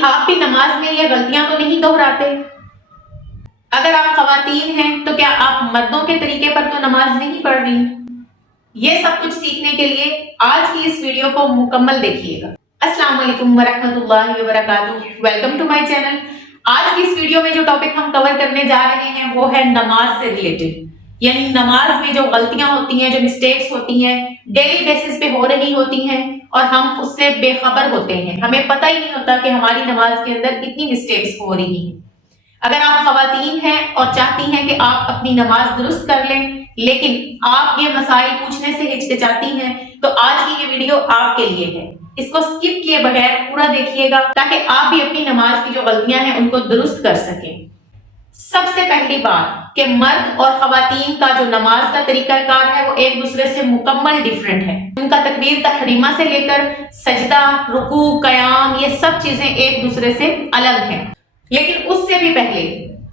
کہیں آپ بھی نماز میں یہ غلطیاں تو نہیں دہراتے؟ اگر آپ خواتین ہیں تو کیا آپ مردوں کے طریقے پر تو نماز نہیں پڑھ رہی؟ یہ سب کچھ سیکھنے کے لیے آج کی اس ویڈیو کو مکمل دیکھیے گا۔ السلام علیکم ورحمۃ اللہ وبرکاتہ، ویلکم ٹو مائی چینل۔ آج کی اس ویڈیو میں جو ٹاپک ہم کور کرنے جا رہے ہیں وہ ہے نماز سے ریلیٹڈ، یعنی نماز میں جو غلطیاں ہوتی ہیں، جو مسٹیکس ہوتی ہیں، ڈیلی بیسس پہ ہو رہی ہوتی ہیں اور ہم اس سے بے خبر ہوتے ہیں، ہمیں پتہ ہی نہیں ہوتا کہ ہماری نماز کے اندر کتنی مسٹیکس ہو رہی ہیں۔ اگر آپ خواتین ہیں اور چاہتی ہیں کہ آپ اپنی نماز درست کر لیں لیکن آپ یہ مسائل پوچھنے سے ہچکچاتی ہیں تو آج کی یہ ویڈیو آپ کے لیے ہے۔ اس کو سکپ کیے بغیر پورا دیکھیے گا تاکہ آپ بھی اپنی نماز کی جو غلطیاں ہیں ان کو درست کر سکیں۔ سب سے پہلی بات کہ مرد اور خواتین کا جو نماز کا طریقہ کار ہے وہ ایک دوسرے سے مکمل ڈیفرنٹ ہے۔ ان کا تکبیر تحریمہ سے لے کر سجدہ، رکوع، قیام، یہ سب چیزیں ایک دوسرے سے الگ ہیں۔ لیکن اس سے بھی پہلے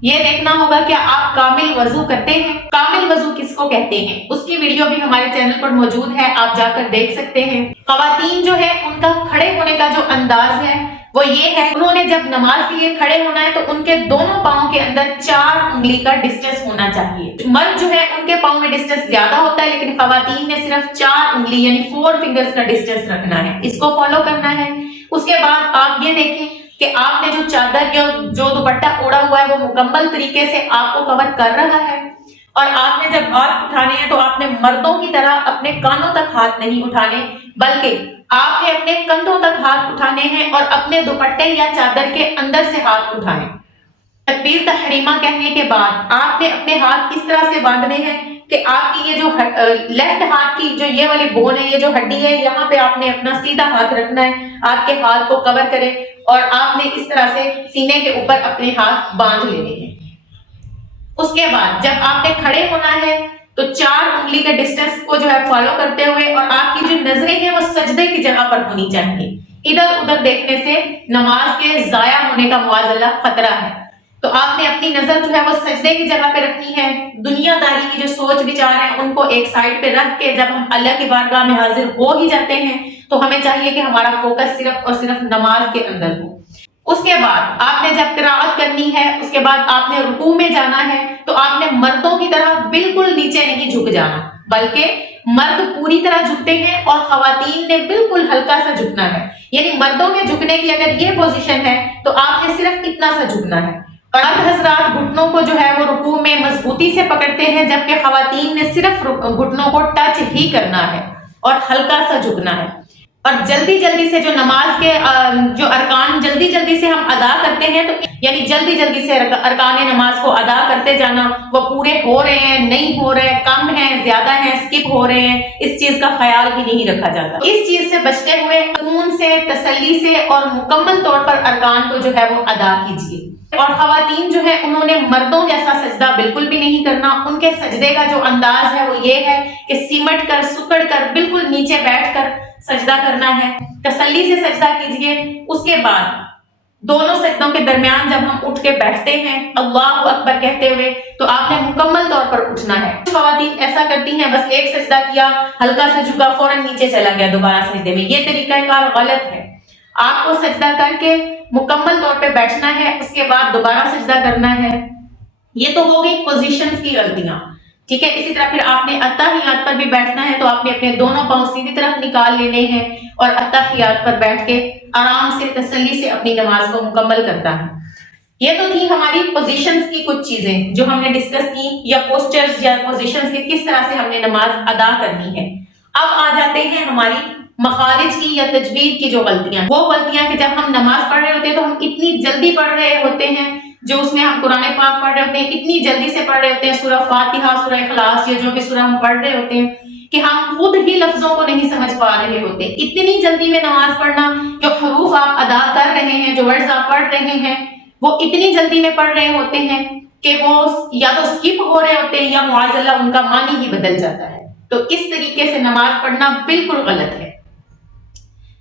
یہ دیکھنا ہوگا کہ آپ کامل وضو کرتے ہیں۔ کامل وضو کس کو کہتے ہیں اس کی ویڈیو بھی ہمارے چینل پر موجود ہے، آپ جا کر دیکھ سکتے ہیں۔ خواتین جو ہے ان کا کھڑے ہونے کا جو انداز ہے وہ یہ ہے، انہوں نے جب نماز کے لیے کھڑے ہونا ہے تو ان کے دونوں پاؤں کے اندر 4 انگلی کا ڈسٹینس ہونا چاہیے۔ مرد جو ہے ان کے پاؤں میں ڈسٹینس زیادہ ہوتا ہے لیکن خواتین نے صرف 4 انگلی یعنی 4 فنگرز کا ڈسٹینس رکھنا ہے، اس کو فالو کرنا ہے۔ اس کے بعد آپ یہ دیکھیں کہ آپ نے جو چادر یا جو دوپٹہ اوڑا ہوا ہے وہ مکمل طریقے سے آپ کو کور کر رہا ہے، اور آپ نے جب ہاتھ اٹھانے ہیں تو آپ نے مردوں کی طرح اپنے کانوں تک ہاتھ نہیں اٹھانے بلکہ آپ نے اپنے کندھوں تک ہاتھ اٹھانے ہیں اور اپنے دوپٹے یا چادر کے اندر سے ہاتھ اٹھانے۔ تکبیر تحریمہ کہنے کے بعد آپ نے اپنے ہاتھ اس طرح سے باندھنے ہیں کہ آپ کی یہ جو لیفٹ ہاتھ کی جو یہ والی بون ہے، یہ جو ہڈی ہے، یہاں پہ آپ نے اپنا سیدھا ہاتھ رکھنا ہے، آپ کے ہاتھ کو کور کرے اور آپ نے اس طرح سے سینے کے اوپر اپنے ہاتھ باندھ لینے ہیں۔ اس کے بعد جب آپ نے کھڑے ہونا ہے تو 4 انگلی کے ڈسٹینس کو جو ہے فالو کرتے ہوئے اور آپ کی جو نظریں ہیں وہ سجدے کی جگہ پر ہونی چاہیے۔ ادھر ادھر دیکھنے سے نماز کے ضائع ہونے کا معاذ اللہ خطرہ ہے، تو آپ نے اپنی نظر جو ہے وہ سجدے کی جگہ پہ رکھنی ہے۔ دنیا داری کی جو سوچ بچار ہیں ان کو ایک سائڈ پہ رکھ کے جب ہم اللہ کی بارگاہ میں حاضر ہو ہی جاتے ہیں تو ہمیں چاہیے کہ ہمارا فوکس صرف اور صرف نماز کے اندر ہو۔ اس کے بعد آپ نے جب قرات کرنی ہے، اس کے بعد آپ نے رکوع میں جانا ہے تو آپ نے مردوں کی طرح بالکل نیچے نہیں جھک جانا بلکہ مرد پوری طرح جھکتے ہیں اور خواتین نے بالکل ہلکا سا جھکنا ہے، یعنی مردوں کے جھکنے کی اگر یہ پوزیشن ہے تو آپ نے صرف اتنا سا جھکنا ہے۔ مرد حضرات گھٹنوں کو جو ہے وہ رکوع میں مضبوطی سے پکڑتے ہیں جبکہ خواتین نے صرف گھٹنوں کو ٹچ ہی کرنا ہے اور ہلکا سا جھکنا ہے۔ اور جلدی جلدی سے جو نماز کے جو ارکان جلدی جلدی سے ہم ادا کرتے ہیں تو یعنی جلدی جلدی سے ارکان نماز کو ادا کرتے جانا، وہ پورے ہو رہے ہیں نہیں ہو رہے، کم ہیں زیادہ ہیں، سکپ ہو رہے ہیں، اس چیز کا خیال ہی نہیں رکھا جاتا۔ اس چیز سے بچتے ہوئے سکون سے، تسلی سے اور مکمل طور پر ارکان کو جو ہے وہ ادا کیجیے۔ اور خواتین جو ہے انہوں نے مردوں جیسا سجدہ بالکل بھی نہیں کرنا، ان کے سجدے کا جو انداز ہے وہ یہ ہے کہ سمٹ کر سکڑ کر بالکل نیچے بیٹھ کر سجدہ کرنا ہے، تسلی سے سجدہ کیجئے۔ اس کے بعد دونوں سجدوں کے درمیان جب ہم اٹھ کے بیٹھتے ہیں اللہ اکبر کہتے ہوئے تو آپ نے مکمل طور پر اٹھنا ہے۔ خواتین ایسا کرتی ہیں، بس ایک سجدہ کیا، ہلکا سا جھکا، فوراً نیچے چلا گیا دوبارہ سجدے میں، یہ طریقہ کار غلط ہے۔ آپ کو سجدہ کر کے مکمل طور پہ بیٹھنا ہے، اس کے بعد دوبارہ سجدہ کرنا ہے۔ یہ تو ہو گئی پوزیشنز کی غلطیاں، ٹھیک ہے۔ اسی طرح پھر آپ نے اتحیات پر بھی بیٹھنا ہے تو آپ نے اپنے دونوں پاؤں سیدھی طرف نکال لینے ہیں اور اتحیات پر بیٹھ کے آرام سے تسلی سے اپنی نماز کو مکمل کرتا ہے۔ یہ تو تھی ہماری پوزیشنز کی کچھ چیزیں جو ہم نے ڈسکس کی، یا پوسچرز یا پوزیشنز کی کس طرح سے ہم نے نماز ادا کرنی ہے۔ اب آ جاتے ہیں ہماری مخارج کی یا تجوید کی جو غلطیاں، وہ غلطیاں کہ جب ہم نماز پڑھ رہے ہوتے ہیں تو ہم اتنی جلدی پڑھ رہے ہوتے ہیں، جو اس میں ہم قرآن پاک پڑھ رہے ہوتے ہیں اتنی جلدی سے پڑھ رہے ہوتے ہیں، سورہ فاتحہ، سورہ اخلاص، یا جو بھی سورہ ہم پڑھ رہے ہوتے ہیں کہ ہم خود ہی لفظوں کو نہیں سمجھ پا رہے ہوتے۔ اتنی جلدی میں نماز پڑھنا، جو حروف آپ ادا کر رہے ہیں، جو ورڈز آپ پڑھ رہے ہیں وہ اتنی جلدی میں پڑھ رہے ہوتے ہیں کہ وہ یا تو سکپ ہو رہے ہوتے ہیں یا معاذ اللہ ان کا معنی ہی بدل جاتا ہے۔ تو اس طریقے سے نماز پڑھنا بالکل غلط ہے۔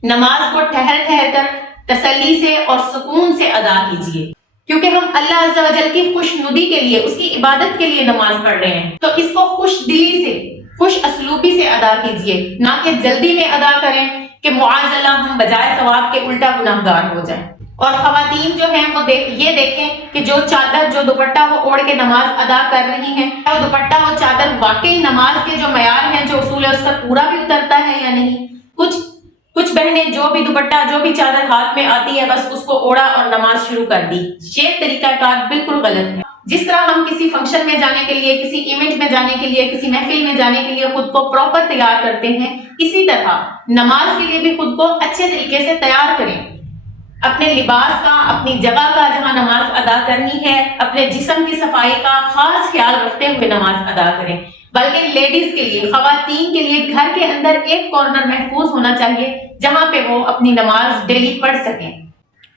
نماز کو ٹھہر ٹھہر کر تسلی سے اور سکون سے ادا کیجیے، کیونکہ ہم اللہ عز و جل کی خوش ندی کے لیے، اس کی عبادت کے لیے نماز پڑھ رہے ہیں، تو اس کو خوش دلی سے، خوش اسلوبی سے ادا کیجیے، نہ کہ جلدی میں ادا کریں کہ معاذ اللہ ہم بجائے ثواب کے الٹا گناہگار ہو جائیں۔ اور خواتین جو ہیں وہ یہ دیکھیں کہ جو چادر جو دوپٹہ وہ اوڑھ کے نماز ادا کر رہی ہیں، وہ دوپٹہ وہ چادر واقعی نماز کے جو معیار ہیں جو اصول ہے اس پر پورا بھی اترتا ہے یا نہیں۔ کچھ بہنیں جو بھی دوپٹہ جو بھی چادر ہاتھ میں آتی ہے بس اس کو اوڑھا اور نماز شروع کر دی۔ یہ طریقہ کار بالکل غلط ہے۔ جس طرح ہم کسی فنکشن میں جانے کے لیے، کسی ایونٹ میں جانے کے لیے، کسی محفل میں جانے کے لیے خود کو پراپر تیار کرتے ہیں، اسی طرح نماز کے لیے بھی خود کو اچھے طریقے سے تیار کریں۔ اپنے لباس کا، اپنی جگہ کا جہاں نماز ادا کرنی ہے، اپنے جسم کی صفائی کا خاص خیال رکھتے ہوئے نماز ادا کریں۔ بلکہ لیڈیز کے لیے، خواتین کے لیے گھر کے اندر ایک کارنر محفوظ ہونا چاہیے جہاں پہ وہ اپنی نماز ڈیلی پڑھ سکیں،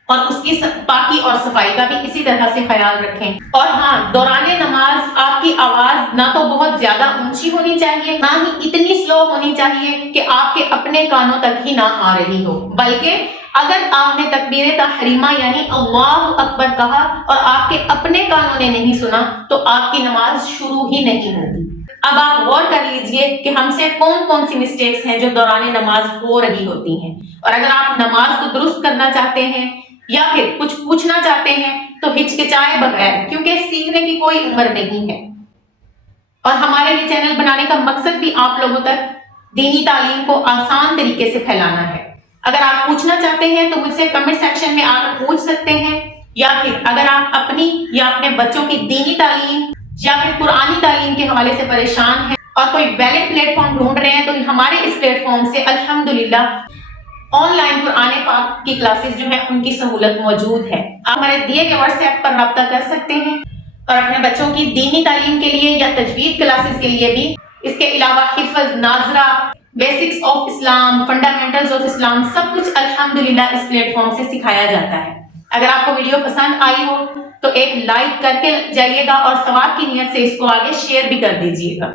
اور اس کی پاکی اور صفائی کا بھی اسی طرح سے خیال رکھیں۔ اور ہاں، دوران نماز آپ کی آواز نہ تو بہت زیادہ اونچی ہونی چاہیے، نہ ہی اتنی سلو ہونی چاہیے کہ آپ کے اپنے کانوں تک ہی نہ آ رہی ہو، بلکہ اگر آپ نے تکبیر تحریمہ یعنی اللہ اکبر کہا اور آپ کے اپنے کانوں نے نہیں سنا تو آپ کی نماز شروع ہی نہیں ہوگی۔ اب آپ غور کر لیجئے کہ ہم سے کون سی مسٹیکس ہیں جو دوران نماز ہو رہی ہوتی ہیں، اور اگر آپ نماز کو درست کرنا چاہتے ہیں یا پھر کچھ پوچھنا چاہتے ہیں تو ہچکچائے بغیر، کیونکہ سیکھنے کی کوئی عمر نہیں ہے، اور ہمارے یہ چینل بنانے کا مقصد بھی آپ لوگوں تک دینی تعلیم کو آسان طریقے سے پھیلانا ہے۔ اگر آپ پوچھنا چاہتے ہیں تو مجھ سے کمنٹ سیکشن میں آ کر پوچھ سکتے ہیں، یا پھر اگر آپ اپنی یا اپنے بچوں کی دینی تعلیم یا پھر قرآنی تعلیم کے حوالے سے پریشان ہیں اور کوئی ویلڈ پلیٹ فارم ڈھونڈ رہے ہیں تو ہمارے اس پلیٹ فارم سے الحمدللہ آن لائن قرآن پاک کی کلاسز جو ہیں ان کی سہولت موجود ہے۔ آپ ہمارے دیے گئے واٹس ایپ پر رابطہ کر سکتے ہیں، اور اپنے بچوں کی دینی تعلیم کے لیے یا تجوید کلاسز کے لیے بھی، اس کے علاوہ حفظ، ناظرہ، basics of Islam, fundamentals of Islam, سب کچھ الحمدللہ اس پلیٹ فارم سے سکھایا جاتا ہے۔ اگر آپ کو ویڈیو پسند آئی ہو تو ایک لائک کر کے جائیے گا، اور ثواب کی نیت سے اس کو آگے شیئر بھی کر دیجیے گا۔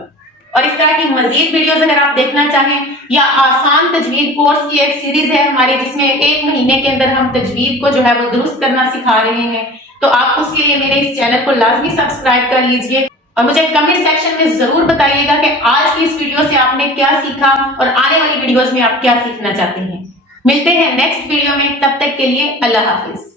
اور اس طرح کی مزید ویڈیوز اگر آپ دیکھنا چاہیں، یا آسان تجوید کورس کی ایک سیریز ہے ہماری جس میں 1 مہینے کے اندر ہم تجوید کو جو ہے وہ درست کرنا سکھا رہے ہیں، تو آپ اس کے لیے میرے اس چینل کو لازمی سبسکرائب کر لیجئے، اور مجھے کمنٹ سیکشن میں ضرور بتائیے گا کہ آج کی اس ویڈیو سے آپ نے کیا سیکھا اور آنے والی ویڈیوز میں آپ کیا سیکھنا چاہتے ہیں۔ ملتے ہیں نیکسٹ ویڈیو میں، تب تک کے لیے اللہ حافظ۔